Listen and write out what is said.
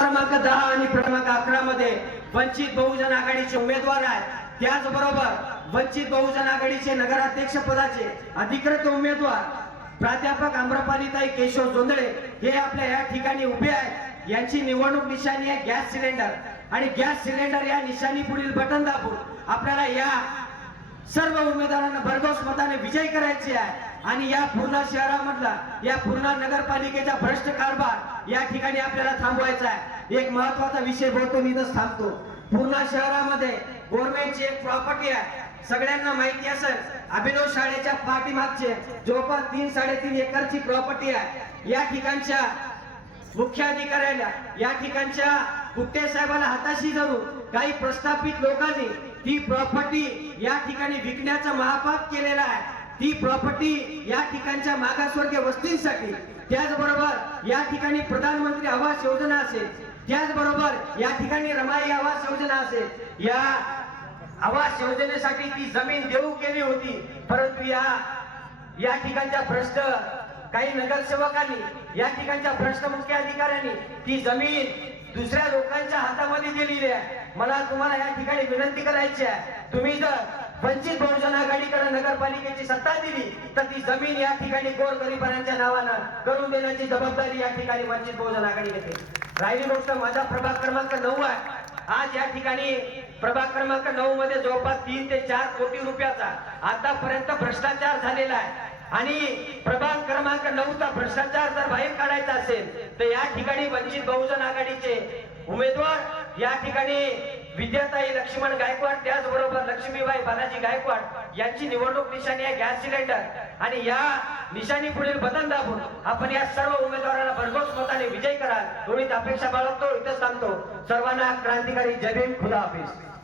क्रमांक 10 आणि क्रमांक 11 मध्ये वंचित बहुजन आघाडीचे उमेदवार आहेत। त्याचबरोबर वंचित बहुजन आघाडीचे नगराध्यक्ष पदाचे अधिकृत उमेदवार प्राध्यापक आम्रपालीताई केशव जोंधळे हे आपल्या या ठिकाणी उभे आहेत। यांची निवडणूक निशाणी आहे गॅस सिलेंडर आणि गॅस सिलेंडर या निशाणी पुढील बटन दाबून आपल्याला या सर्व उमेदवारांना भरघोस मताने विजय करायचे आहे आणि या पूर्ण शहरामधला या पूर्ण नगरपालिकेचा भ्रष्ट कारभार या ठिकाणी आपल्याला थांबवायचा आहे। एक महत्त्वाचा विषय बोलतो मी इथं थांबतो। पूर्ण शहरामध्ये गव्हर्नमेंटची एक प्रॉपर्टी आहे, सगळ्यांना माहिती असेल, अभिनव शाळेच्या पाठीमागचे जवळपास 3-3.5 एकरची प्रॉपर्टी आहे। या ठिकाणच्या मुख्याधिकाऱ्याला या ठिकाणच्या गुट्टे साहेबाला हाताशी धरून काही प्रस्थापित लोकांनी ती प्रॉपर्टी या ठिकाणी विकण्याचा महापाप केलेला आहे। ती प्रॉपर्टी या ठिकाणच्या मागासवर्गीय वस्तींसाठी, त्याचबरोबर या ठिकाणी प्रधानमंत्री आवास योजना असेल, त्याचबरोबर या ठिकाणी रमाई आवास योजना असेल, या आवास योजनेसाठी ती जमीन देऊ केली होती। परंतु या ठिकाणच्या भ्रष्ट काही नगरसेवकांनी या ठिकाणच्या भ्रष्ट मुख्य अधिकाऱ्यांनी ती जमीन दुसऱ्या लोकांच्या हातामध्ये दिलेली आहे। मला तुम्हाला या ठिकाणी विनंती करायची आहे, तुम्ही जर वंचित बहुजन आघाडीकडे नगरपालिकेची सत्ता दिली तर ती जमीन या ठिकाणी गोरगरिबांच्या नावानं करून देण्याची जबाबदारी या ठिकाणी वंचित बहुजन आघाडी घेते। राहिली गोष्ट माझा प्रभाग क्रमांक 9 आहे। आज या ठिकाणी प्रभाग क्रमांक 9 मध्ये जवळपास 3 ते 4 कोटी रुपयाचा आतापर्यंत भ्रष्टाचार झालेला आहे आणि प्रभाग क्रमांक 9चा भ्रष्टाचार जर बाहेर काढायचा असेल तर या ठिकाणी वंचित बहुजन आघाडीचे उमेदवार या ठिकाणी विद्याताई लक्ष्मण गायकवाड, त्याचबरोबर लक्ष्मीबाई बालाजी गायकवाड यांची निवडणूक निशाणी आहे गॅस सिलेंडर आणि या निशाणी पुढील बटन दाबून आपण या सर्व उमेदवारांना भरघोस मताने विजयी कराल एवढीच अपेक्षा बाळगतो। इथंच थांबतो। सर्वांना क्रांतिकारी जय भीम, खुदा हाफिज।